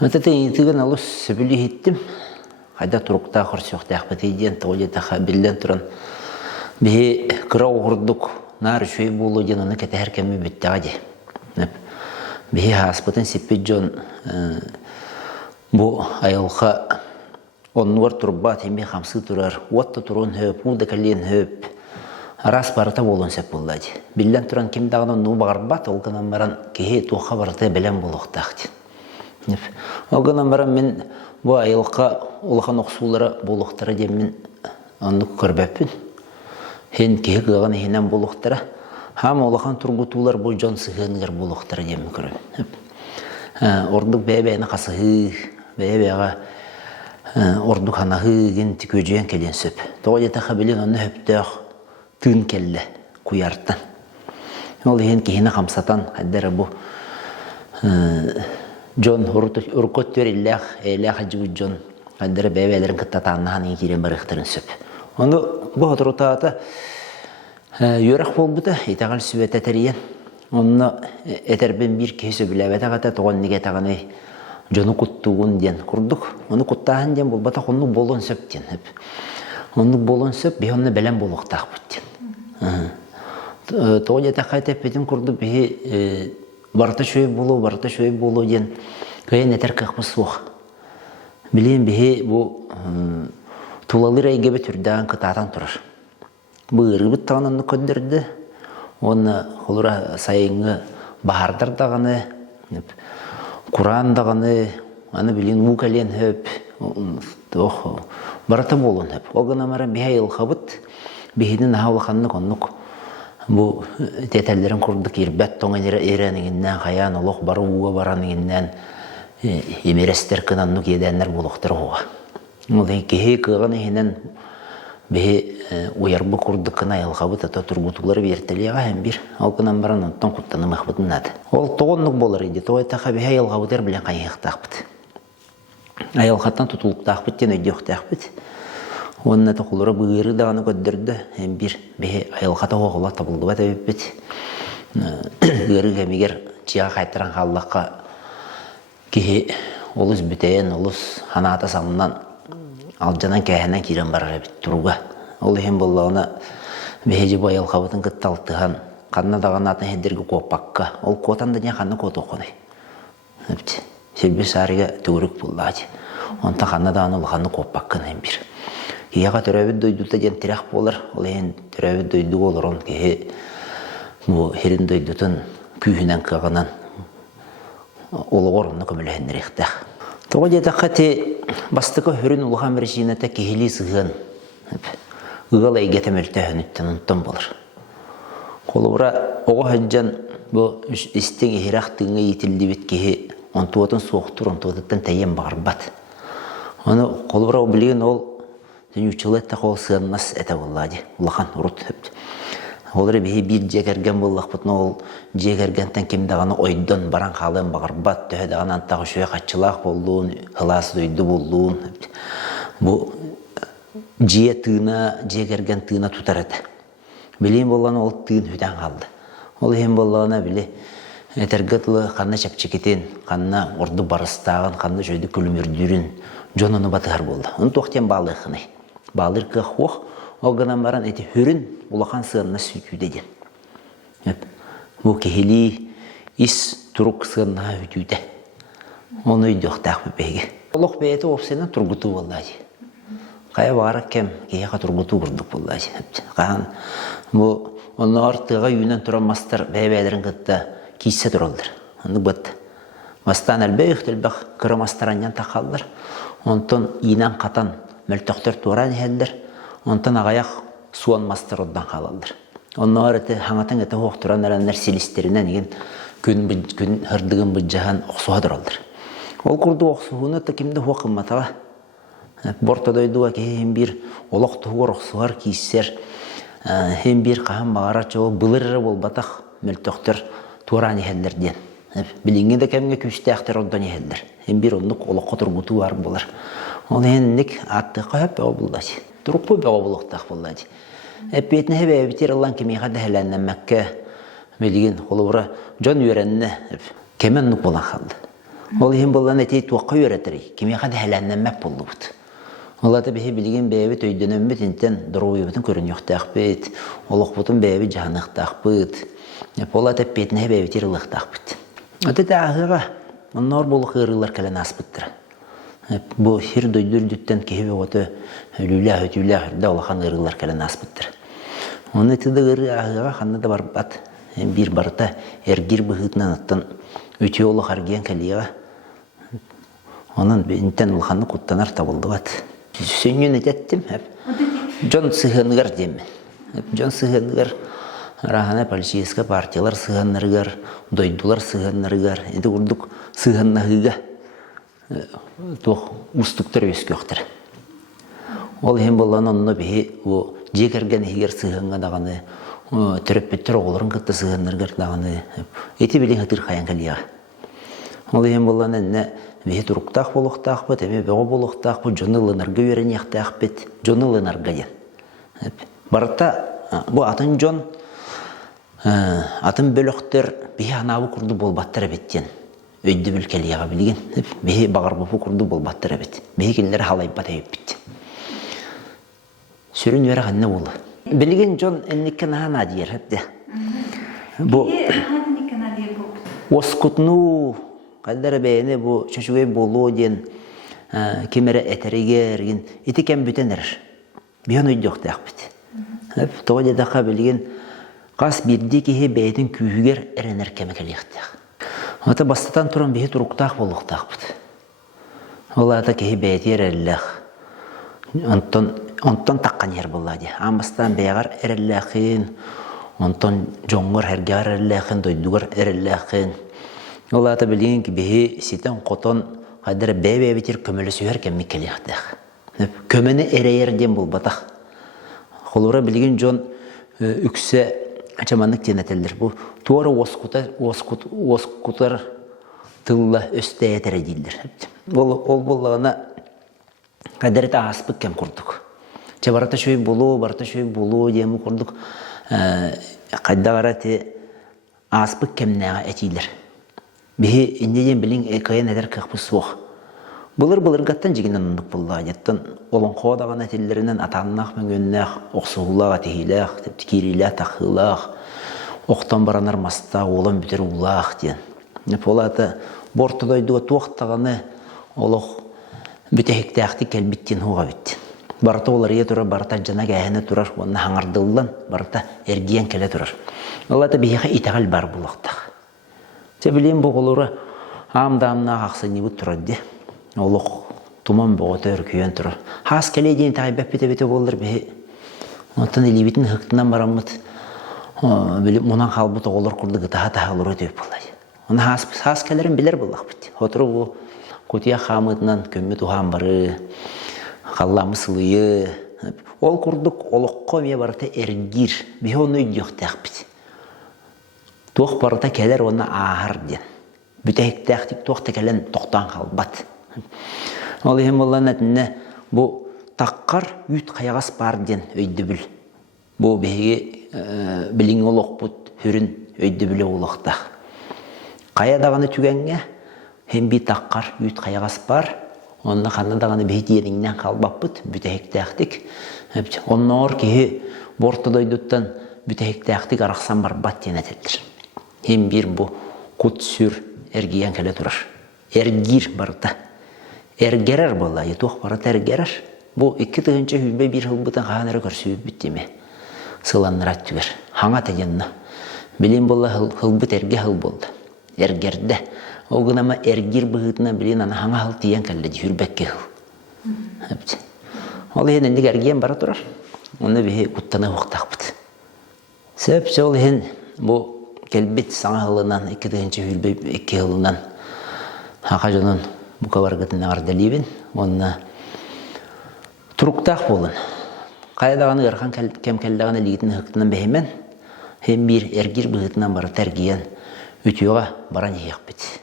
Атата интиген алус сөбүлі хиттим. Хайда туруктаа хорсуктаах бетейден тоолетаха биллен туран. Бихи кыра оғырдук нар шөй болу ден оны кетер кемі бүттіға де. Бихи хаспытын сеппет жон бұ айылға оннуар турба тембе хамсы турар. Уатты турун хөп, уды кәлен хөп. Арас барыта болуын сәп боллади. Биллен туран кемдағынан ну бағарбат, олғынан баран кеге туға барыта білен болуқтақты. Олғынан баран мен бұ айылға олған оқсулары болуқтары демін онны көрбәппін. Хен кеге қылған хенен болуқтары. Хам олған тұрғытулар бұл жон сығынғыр болуқтары демін көріп. Ордық бәйбәйіні қасығы, бәйбәйға ордық ханағы ген тікөжен келен сөп. Тоғы етаға білен оны хөптіғ тын келі құярттан. Ол хен кехені қамсатан әддері бұл Джон уркот төриллях элях жигу Джон аддер бебелерин кыттатаннан ийкирен барыктырын сөп. Оны бу отрутата юрак болбута итагал сүбөтө териен. Онны этербен бир кесе билебете ката тогон неге таганы жону куттугун ден курдук. Оны куттаан ден болбата конну болон сөп ден. Онну болон сөп бихонны белен болуктак бут ден. Тоолета кайта петин курду бихи барта шөй болу ден көйен әтер қақпыз соқ. Білен бігі бұл тулалыр әйгебі түрдіған кытатан тұрыр. Бұл ұрғыбыт тағананны көндірді. Оны қолыра сайыңы бағардар дағаны, Құран дағаны, аны білен мұқален хөп, барата болуын хөп. Оғына мара бігі айылқабыт, бігінің ағылықанны коннық. Бұл детәлдерін құрдық ербәт тоңын еренігіннен, қаян олық бары уға баранығыннан емерестер кынанны кедәнлер болуқтыр оға. Ол кеге кыған ехінен бе уярбы құрдық кына айылғабыт ата тұрғытулары бертелеға әм бір алқынан баран онтан құттаны мақбытын ады. Ол тоғынлық болар еді, тоғайтаға бе айылғабытыр білен қайықтақпыт. Айылғаттан тұтылықтақпыт ден өйдеуқтақпыт. Онна тоқылыры бұғыры дағаны көддірді, әм бір бе айылғата оғыла табылды бәті өппет. Ғыры кәмегер чиға қайтыран қаллаққа кеге олыс бүтейін, олыс ханата самынан алжанан кәйінен керен барар әбет тұруға. Ол ең болуына бәйжі бұл айылғабытын күтталтыған, қанна даған атын әддерге қопаққа, ол қотанда не қанны қот оқыны. Сәлбі сарыға түгірік бұллады. Онта қанна даған ол қанны қопаққын әм бір. Кега төрөбүт дойдута жен тирах болар, ол ен төрөбүт дойду болар, он кеге херин дойдутун күйінен кағынан олығыр оны көмілігіндер ектақ. Тоғы жетаққа те бастықы хүрін ұлған бір жинаты кехили сығын, ұғал әйгеті мөлтәхін үттен ұнттан болар. Қолыбыра оғы хәджан бұл істен ехирақ тыңы етілді бет кеге онтуатын соқтыр, онтуаттан тәйен бағырбат. Оны қолыбыра о білген ол Төнючілетті қол сығыннас әті боллади, ұлақан ұрыт өпті. Олары бейі бір жекерген боллақ бұтын ол жекергентен кемдағаны ойдан баран қалын бағырбат, төхедіған антағы шөе қатшылақ болуын, ғыласы дөйді болуын. Бұл жие тыына, жекерген тыына тұтар әті. Білейін болғаны ол тыын хүден қалды. Ол ең болғаны біле әтергітлі қанна шапчекетен, қанна орды барыстағын, қанна жөйді күлімірдүрін, жоныны батығар болды. Оны тоқтен балы қыны. Балыр қық оқ, оғынан баран әті хүрін ұлақан сығынна сүйтуді ден. Бұл кехели ис тұруқ сығынна үтуді. Оны үйді оқтақ бәйге. Олық бәйеті опсайынан тұрғыту боллады. Қая бағарық кәм кейеға тұрғыту құрдық боллады. Қаған бұл оны артыға үйінен тұран мастар бәйбәйлерін қытта кейсе тұралдыр. Оны бұтты. Мастан әлбәй үқтілбәқ кірі мастараннан тақалдыр. Онтон инан қатан мөлтөқтер туран ехелдер, онтан ағаяқ суан мастар одан қалалдыр. Онна арыты хаңатын әті оқтыран әрәнлер селистерінен еген күн хырдығын бұджаған оқсуға дұралдыр. Ол күрді оқсуғыны тәкімді оқыматаға. Борта дойдуға кейін бір олық тұғыр оқсуғар кейсер, хем бір қаған бағара чоғы бұлырыры болбатақ мөлтөқтер туран ехелдер ден. Білінген де кәмге күшті әқтер одан ехелдер. Хем бір онлық олыққа тұрғыту бар болар. Ол енлік аттыққа өп бәу бұлдады. Тұрықпы бәу бұлықтақ бұлдады. Әппетіне әбі әбітер Аллан кемеға дәхіләннен мәкке білген қолы бұра жон үйереніне кемен нүк болан қалды. Ол ем болан әтей туаққа өретірі, кеме қады әләннәмәп болды бұд. Олады бейі білген бәйбі төйденім біт, інтен дұру өбітін көрін yoқтақ біт, олық бұтын бәйбі жағынықтақ біт, олады бетіне бәйбі тері лықтақ біт. Өті тағыға, оннар болы қырылар кәлін ас біттір. Бұл хир дөйдүрдүттен кеһи оты үлүлә үрдә олахан ырылар кәлін ас біттір. Оны тыды ыры ағыға қанны да бар бат, бір барыта әргер бұғытынан аттан өте олы қарген кәліға. Onun benden ulğanı kutlanar tabıldı bat. Sönün ettim hep. John Sıhıngar demin. John Sıhıngar rahana polisiyeska partiyalar sıhınlargar, doydular sıhınlargar. Ende urduk sıhınnahıga. Toh ustuktar ösküktür. Ol hem bolan onunla bir o jekergen higer sıhınga dağını törüp bitter oğulların kıttı sıhınlargar dağını. Eti bilin hatır kayan kaliya. Ol hem bolan enne Вихе туруктах болохтах бит, эме бего болохтах бит, жонылынарга үйренияқтах бит, жонылынарга ден. Барата бу атын жон, атын бөлөктөр бихе анабы курду болбаттыр беттен. Өйді біл кәлияға білген, бихе бағар бұпы курду болбаттыр бет. Бихе келлері халайбат әйіп бит. Сүрін өрі қанны болы. Білген жон әннеккен ахан адиер, әпті. Оскутну Қалдары бәйіні бұл шөшіге болу ден, кемері әтірігерген, еті кәм бүтен әрір. Бейін өйдіоқты ақпет. Тоғы дедіға білген, қас бірді кейі бәйдің күйігер әрінер кәмі кәліқтіғ. Ота бастатан тұрын бейі тұрықтақ болуқты ақпет. Ол ата кейі бәйді әріліғ. Онтон таққан ер болады. Амыстан бәйғар әріліғін, онтон жоңғыр әргер әріліғын, дойдығыр әріліғын. Ол ата білген ки бейі сетен қотон қадыры бәй-бәй бетер көмілі сүйер кәмі кәліқтіғ. Көміні әрейерден бұл батақ. Қолыра білген жон үксі ачаманлық тенетелдер. Бұл туары оскутар тылла өсті әтері дейділер. Ол болағына қадыры та аспық кәм құрдық. Барата шөй болу демі құрдық. Қайдағара те аспық кәмнәға әтейлер. Бихи иннеден билин экаян эдер кыхпы суох. Булыр гаттан жигинен ондук булла. Жаттан олон қодаған әтелерінен атаннақ мөңгөннәқ, оқсуғылақ, атехилақ, кирилақ, тақылақ, оқтан баранар маста, олон бүтер улақ ден. Олаты бортыдойдуға туақтағаны олық бүтәхіктәқті кәлбіттен хуға бітті. Барыта олария тұрар, барыта жана кәйіні тұрар, онына хаңардылдан, барыта әргиян кәлі тұрар. Олаты бейіға итағал бар бұлақтақ. Білем бұл олары амдамына қақсыны бұд тұрады. Олық тұман бұғыты өркүйен тұрар. Хас кәлей дейін тағай бәппеті болдыр бе. Онтан елебетін ғықтынан барамыд. Мұнан қалбыты олар құрды ғытаға тағылыр өтіп болады. Оны хас кәлерін білер болақ бітті. Отыры бұл көтия қамытынан көмі туған бары, қалламы сылыйы. Ол құрдық олыққа ме барыты әргір. Бе оны өйдіоқтақ бітті. Туақ барыта кәлер оны ағыр ден. Бүтәйіктәқтік туақта кәлен тоқтан қалбат. Ол ем болан әтіне бұл таққар үйт қаяғас бар ден өйді біл. Бұл бейге білің олық бұд хүрін өйді білі олықтақ. Қаядағаны түгенге hem bir taqqar үйт қаяғас бар. Онына қанадағаны бей дейініңнен қалбап бұд бүтәйіктәқтік. Оннағыр кейі бортыдойдыттан бүтәйіктәқтік арақсан бар бат ден әтелдір. Hem bir bu kut sür ergiyen kele durar. Ergir barıta. Ergerer bolla. Yetuq barıta ergerer. Bu iki tığınca hübbe bir hılbıtan қағанары көрсүйіп біттеме. Sılanlar attüger. Hanga tajanna. Bilin bolla hılbıt erge hıl boldu. Ergerde. O gınama ergir bıhıtına bilin ana hanga hıl tiyen kelle hürbekke hıl. Ol hen endik ergiyen bara durar. Onu bihi kuttana huqtaq bıt. Sebepse ol hen bu Kelbet sana hılından, iki tığınca hülbe iki hılından Haqajonun bu kavargıtına ardalibin. Onunla turuktaq bolun. Qayadağını ırxan kem kellağını ligitini hıqtından behimen hem bir ergir bıhıtından barı tergiyen ütüyoğa baran yiyaq bit.